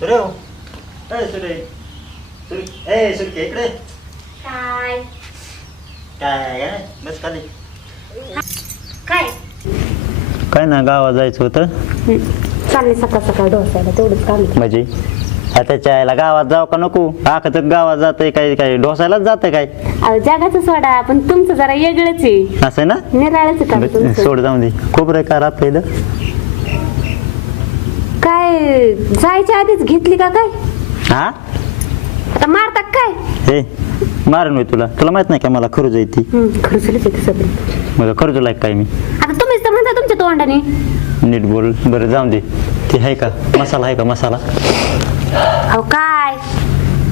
सुरे हो. ए सुरे. सुरे. ए सुरे इकडे? काय? काय काय? बस खाली. काय? काय ना गावात जायचं होतं. चालले सकाळ सकाळ डोसायला तेवढंच काम आहे. म्हणजे? आता चायला गावात जाऊ का नको? आख तर गावात जातंय काय काय ढोसायलाच जातंय काय? अहो, जगाचं सोडा पण तुमचं जरा वेगळंच आहे. असं ना? निराळच काम बरं, तुमचं. सोड जाऊन दे. खूप रे कार आपल्या इथं. काय जायच्या आधीच घेतली का काय? हा? आता मारता काय? हे मारून होय तुला. तुला माहीत नाही का मला खरंच येते हम्म, खर्चलंच आहे सगळं. खरंच लाईक काय मी? आता तुम्हीच तर म्हणता तुमच्या तोंडाने. नीट बोल. बरं जाऊन दे. ते आहे का? मसाला आहे का मसाला? अहो काय?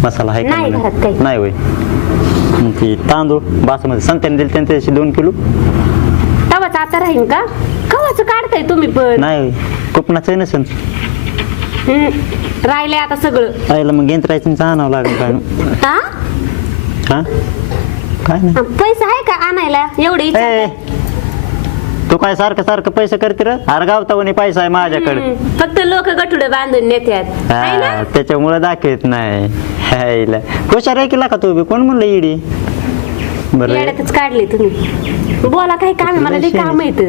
मसाला आहे का नाही? घरात काही. नाही होय. मग ते तांदूळ बासमती संत्याने दिले त्यांनी त्याचे दोन किलो. तवाच आता राहीन का? कवाच काढताय तुम्ही पण? नाही होय. कुपनाचं नसेल हम्म, राहिलंय आता सगळं. आईला मग गेंतरायचं आणावं लागेल काय? नु. हा हा काय नाही. पैसा आहे का आणायला? एवढी इच्छा ए, आहे? तू काय सारखं सारखं पैसे करते रे? अरे गावता पैसा आहे माझ्याकडे. हम्म, फक्त लोक गठुडे बांधून नेत्यात. आहे ना? हा त्याच्यामुळे दाखवत नाही. हायला. हुशार आहे केला का तू बी? कोण म्हणलं इडी बरं. येड्यातच काढले तुम्ही. बोला काही काम आहे? मला लई काम येत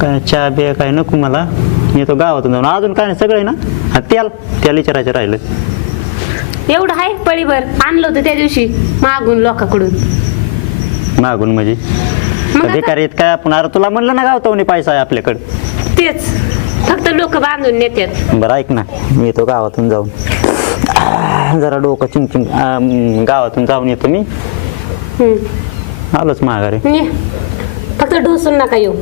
काय चहा बिया काय नको मला? येतो गावातून जाऊन अजून काय नाही सगळं आहे ना? हा तेल तेल विचारायचं राहिलं एवढं आहे पळीभर. आणलं होतं त्या दिवशी मागून लोकांकडून. मागून म्हणजे? मग आता येत काय आपण अरे तुला म्हणलं ना गावतावणी पैसा आहे आपल्याकडे. तेच. फक्त लोक बांधून नेत्यात. बरं ऐक ना. मी येतो गावातून जाऊन आह, जरा डोकं चिंचिंग आम, गावातून जाऊन येतो मी. हम्म. आलोच माघारी. ये. फक्त ढोसून नका येऊ.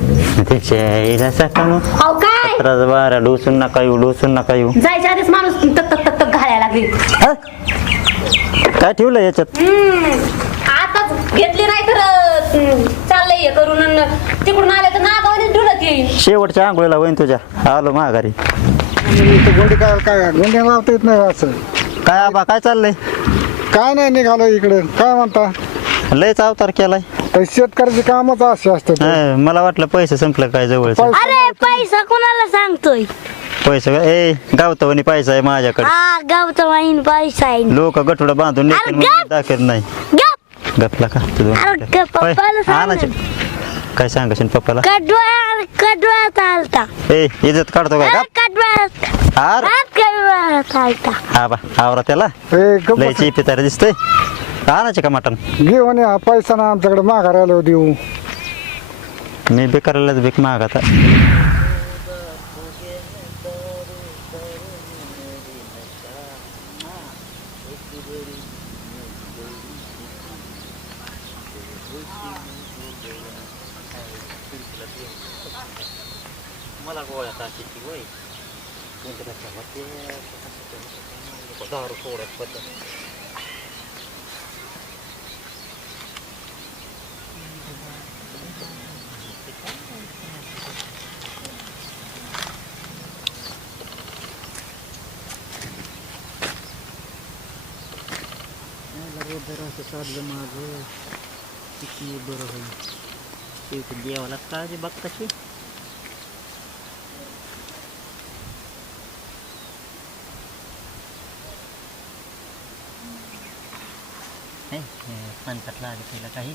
त्याच्या आईला सकाळ अहो काय? सतरा बारा डोसून नका येऊ डोसून नका येऊ. जायच्या आधीच माणूस तक तक तक तक घालायला लागली. हा? काय ठेवलं याच्यात? हम्म. आताच घेतली नाही तर चाललंय हे करून अन तिकडून आले तर ढुलत येईल. शेवटच्या आंघोळीला होईन तुझ्या. आलो माघारी. इथं गोंडी काय काय गोंड्या लावता येत नाही असं. काय आबा काय चाललंय? काय नाही निघालो इकडे. काय म्हणता? लयच अवतार केलाय. तर शेतकऱ्याचे कामच असे असतात. हा, मला वाटलं पैसे संपलं काय जवळ पैसे- अरे पैसा कोणाला सांगतोय? पैसे ए गावतावणी पैसा आहे माझ्याकडे. हा गावचा वाईन पैसा आहे. लोक गठुडं बांधून नेतील अरे म्हणून गप! दाखवत नाही. गप! गपला का? तुझं अरे ग- पप्पाला सांग आणायचे. काय सांगाशील पप्पाला? कडव्या कडव्यात आलता ए इज्जत काढतो गप कडव्यात आर! कडव्यात आलता हा बा आवरा त्याला. ए, गप्प लय बस. चिपी तर दिसतंय. आणायचे का मटण? घेऊन या पैसा ना आमच्याकडे माघारायला देऊ. मी बेकारायलाच बेक माग आता मला गोळ्या टाकीची वय दारू सोडत पद्धत असं साधलं माझं किती बरं होईल एक देवाला काळजी बघ कशी पंचातला आधी पहिला काही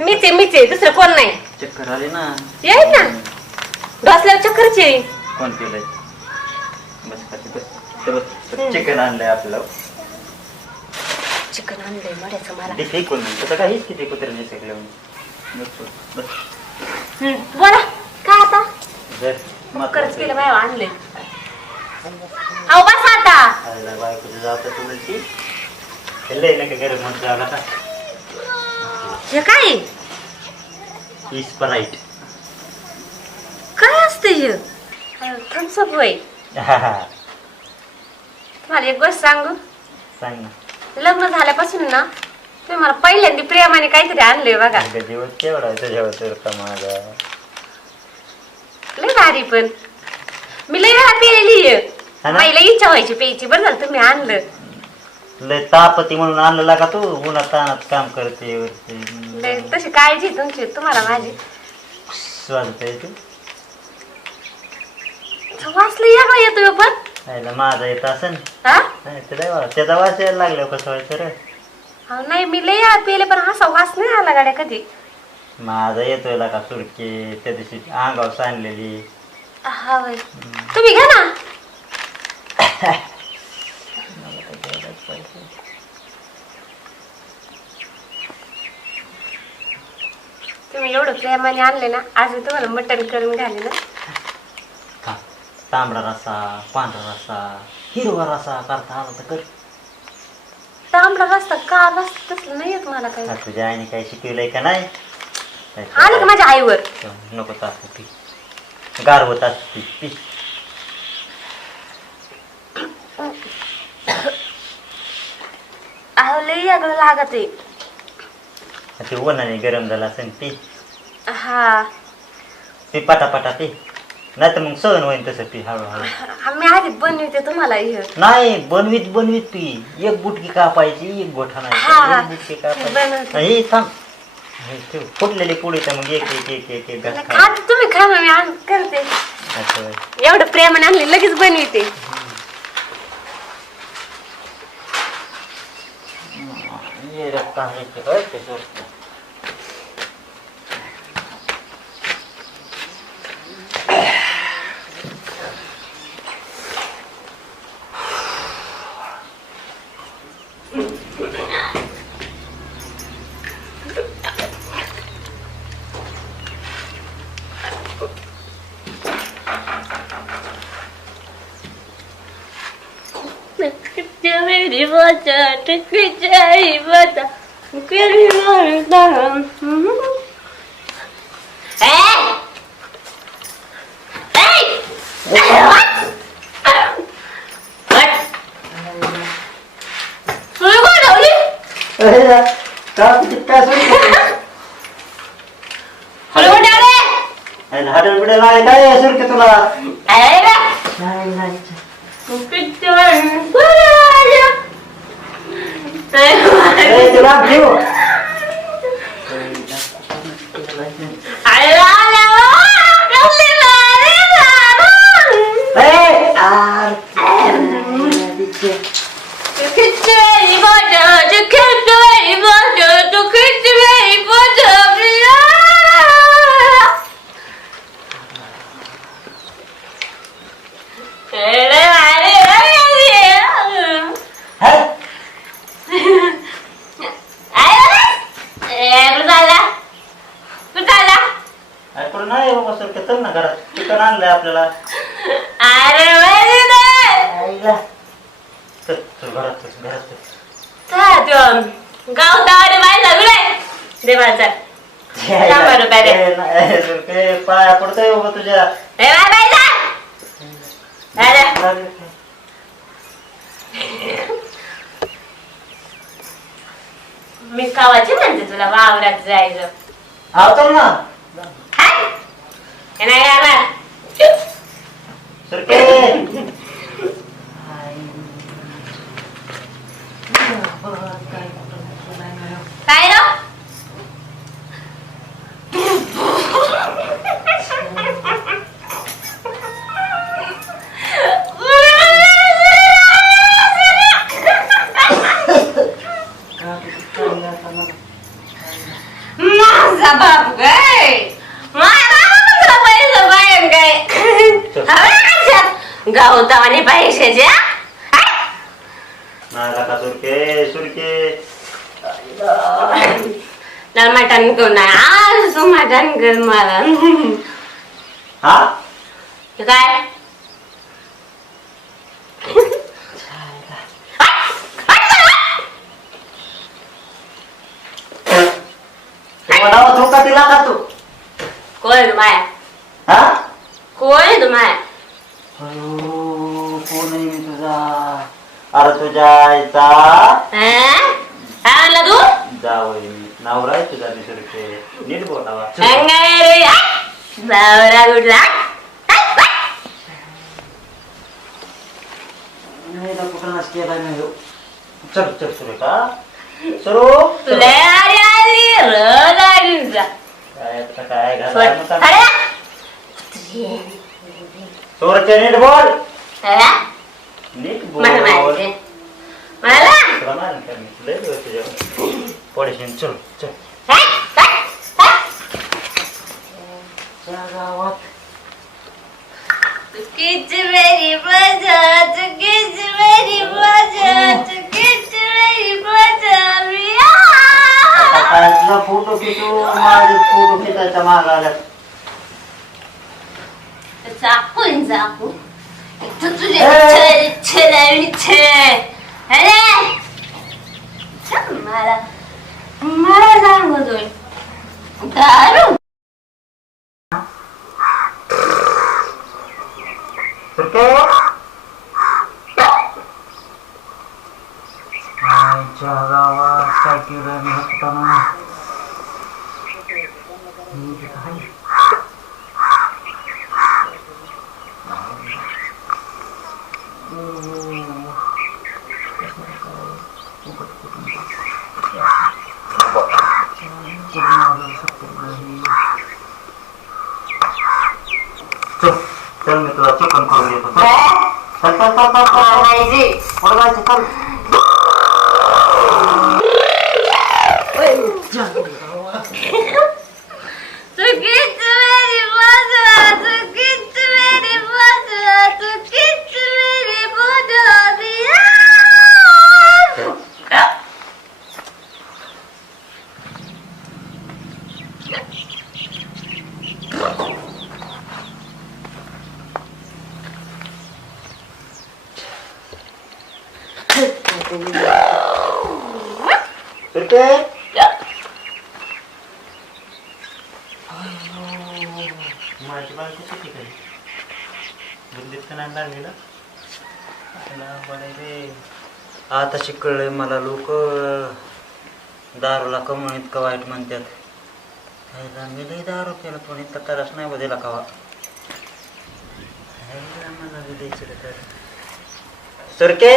मीच आहे मीच आहे दुसरं कोण नाही? चक्कर आले ना. येईल ना. ढोसल्यावर चक्करच येईल कोण केलंय? चिकन आणलंय आपलं. चिकन आणलंय मड्याचं मला. ते फेकून तसं काहीच किती कुत्र्याने फेकलं. बोला. काय आता? खरंच केलं बाय आणले अहो बस आता. बायकोचं जातं गरम म्हणतो आला का हे काय? इस्पराईट काय असतं हे? थम्सअप तुम्हाला एक गोष्ट सांगू? सांग ना. लग्न झाल्यापासून ना तुम्ही मला पहिल्यांदा प्रेमाने काहीतरी आणले बघा. अगं जीवन केवढा आहे का माझा? लय भारी पण. मी लय वेळा पिलेली हा ना? पहिला इच्छा व्हायची प्यायची बरं झालं तुम्ही आणलं. लय तापती म्हणून आणलं का तू उन्हात तानात काम करते वरती. लय तशी काळजी आहे तुमची तुम्हाला माझी. वाजत येते वाचलं या येतो पण. माझा येत असन हा? त्याचा वास यायला लागला कसं व्हायचं रे अहो, नाही मी लय वेळा पिले पण असा वास नाही आला गाड्या कधी? माझा येतोय का सुरके त्या दिवशी अंगावर सांडलेली. हा. तुम्ही घ्या ना. तुम्ही एवढं प्रेमाने आणले ना आज मी तुम्हाला मटण करून घाले ना. हा, तांबडा रसा पांढरा रसा हिरवा रसा करता आला तर कर. तांबडा रस्ता का रस्ता तसलं नाही येत मला काही. तुझ्या आईने काही शिकवलंय का नाही? आलं का माझ्या आईवर? नको तास पी गारवत असते पी. अहो लई अगं लागत आहे. ते उन्हाने गरम झाला असेल पी. हा. पी पटापटा पी. नाही तर मग सहन होईन तसं पी हळूहळू. आम्ही आधीच बनवते तुम्हाला हे. नाही बनवीत बनवीत पी एक बुटकी कापायची एक गोठा हा. नाही बुटकी कापायची. बनवते. हे थांब. हे ठेव. फुटलेली पुढे तर मग एक एक एक एक एक घास नाही, खा तुम्ही खा ना मी आण करते. असं. एवढं प्रेमाने आणली लगेच बनविते. ये रक्त आहे ते होय त्याच्यावर. मेरी बचा टक जाई बता मेरी मरता अरे या, का किती काय सोडी करते? अरे हाडं बिडं लावाय काय आहे सुरके तुला नाही नाही ए, ते लांब ठेव. ए, आर. हे? अरे कुठं नाही बाबा सुरके चल ना घरात चिकन आणलंय आपल्याला आईला. चल चल घरात चल घरात चल गाव दावाने माहिती लागलाय देवाचा शंभर रुपये दे. ए, नाही, सुरके पाया पडतोय बाबा तुझ्या. ए बाय बाय जा. अरे मी कावाची म्हणते तुला वावरात जायचं. हा चल ना. हाय? हे नाही येणार. सुरके काय रो माझं तुझा बाप गाय माझा तुझा पैसा बाहेर गाय गवतावाने पैशाच्या नाला का सुरके सुरके. तर मटण करून आज तू मटण कर मला. हा? काय? दिला का तू? कोण तू माया? हा? कोण तू कोण मी तुझा अरे तुझ्या आईचा? काय म्हणला तू? जावई मी नवरा आहे तुझा मी नीट बोलावा कुठला? नाही ना कुठं नाच केला नाही हो. चल चल सुरे का सरू. तुला आली आली. रोज आली तुला. काय आता काय. घालायला. अरे! सुरके नीट बोल अरे! नीट बोल मला आहे. मला तुला मारेन का मी? लय दिवस तुझ्यावर. पडेशील. चल चल? काय? त्या गावात चुकीची मेरी मजा चुकीची मेरी मजा चुकीची मेरी मजा मी आता काय तुझा फोटो खिचू माझे फोटो खिचायच्या माग आल्यात चाकू आहे चाकू इथं तुझे ए! छे छे लावणी छे अरे छे, मला मला सांगतोय दारू सुरके आईच्या गावात काय केलं मी हसताना मी इथं आहे. चल चल मी तुला चिकन करून देतो चल चल चल चल चल चल पुढं जायचं चल चुकीची मेरी मजा चुकीची मेरी मजा चुकीची मेरी मजा मी आ- सुरके माझी बायको किती काही बुद्धीत का नाही लागली ना? त्याला बडायचे आता शिकळलंय मला लोक दारूला कमवून इतकं वाईट म्हणतात? खायला मी लई दारू केलं पण? इतका तरच नाही बदला कवा खायला मला द्यायचं का तर? सुरके!